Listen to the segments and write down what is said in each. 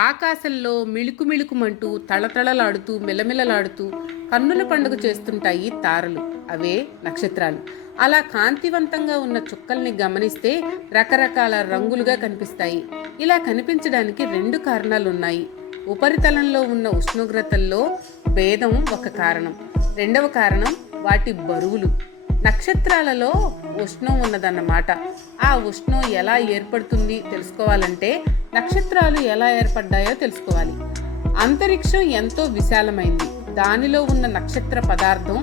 ఆకాశంలో మిళుకుమిళుకుమంటూ తళతళలాడుతూ మెలమెలలాడుతూ కన్నుల పండుగ చేస్తుంటాయి తారలు. అవే నక్షత్రాలు. అలా కాంతివంతంగా ఉన్న చుక్కల్ని గమనిస్తే రకరకాల రంగులుగా కనిపిస్తాయి. ఇలా కనిపించడానికి రెండు కారణాలున్నాయి. ఉపరితలంలో ఉన్న ఉష్ణోగ్రతల్లో భేదం ఒక కారణం. రెండవ కారణం వాటి బరువులు. నక్షత్రాలలో ఉష్ణం ఉన్నదన్నమాట. ఆ ఉష్ణం ఎలా ఏర్పడుతుంది తెలుసుకోవాలంటే నక్షత్రాలు ఎలా ఏర్పడ్డాయో తెలుసుకోవాలి. అంతరిక్షం ఎంతో విశాలమైంది. దానిలో ఉన్న నక్షత్ర పదార్థం,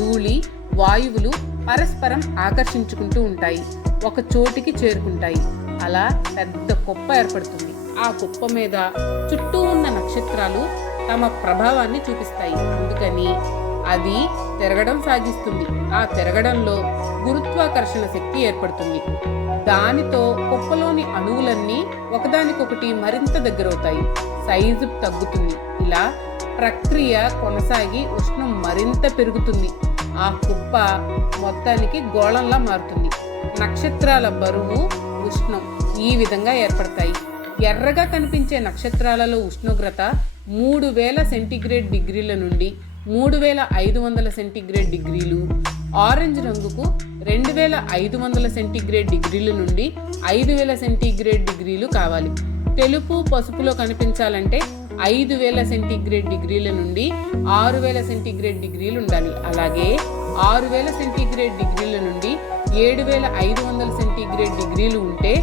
ధూళి, వాయువులు పరస్పరం ఆకర్షించుకుంటూ ఉంటాయి, ఒక చోటికి చేరుకుంటాయి. అలా పెద్ద కుప్ప ఏర్పడుతుంది. ఆ కుప్ప మీద చుట్టూ ఉన్న నక్షత్రాలు తమ ప్రభావాన్ని చూపిస్తాయి. అందుకని అది తిరగడం సాగిస్తుంది. ఆ తిరగడంలో గురుత్వాకర్షణ శక్తి ఏర్పడుతుంది. దానితో కుప్పలోని అణువులన్నీ ఒకదానికొకటి మరింత దగ్గరవుతాయి, సైజు తగ్గుతుంది. ఇలా ప్రక్రియ కొనసాగి ఉష్ణం మరింత పెరుగుతుంది. ఆ కుప్ప మొత్తానికి గోళంలా మారుతుంది. నక్షత్రాల బరువు, ఉష్ణం ఈ విధంగా ఏర్పడతాయి. ఎర్రగా కనిపించే నక్షత్రాలలో ఉష్ణోగ్రత 3000 సెంటీగ్రేడ్ డిగ్రీల నుండి 3500 సెంటీగ్రేడ్ డిగ్రీలు, ఆరెంజ్ రంగుకు 2500 సెంటీగ్రేడ్ డిగ్రీల నుండి 5000 సెంటీగ్రేడ్ డిగ్రీలు కావాలి. తెలుపు, పసుపులో కనిపించాలంటే 5000 సెంటీగ్రేడ్ డిగ్రీల నుండి 6000 సెంటీగ్రేడ్ డిగ్రీలు ఉండాలి. అలాగే 6000 సెంటీగ్రేడ్ డిగ్రీల నుండి 7500 సెంటీగ్రేడ్ డిగ్రీలు ఉంటే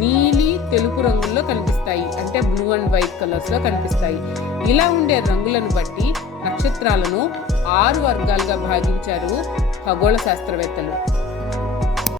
నీలి, తెలుపు రంగుల్లో కనిపిస్తాయి. అంటే బ్లూ అండ్ వైట్ కలర్స్లో కనిపిస్తాయి. ఇలా ఉండే రంగులను బట్టి నక్షత్రాలను 6 వర్గాలుగా భాగించారు ఖగోళ శాస్త్రవేత్తలు.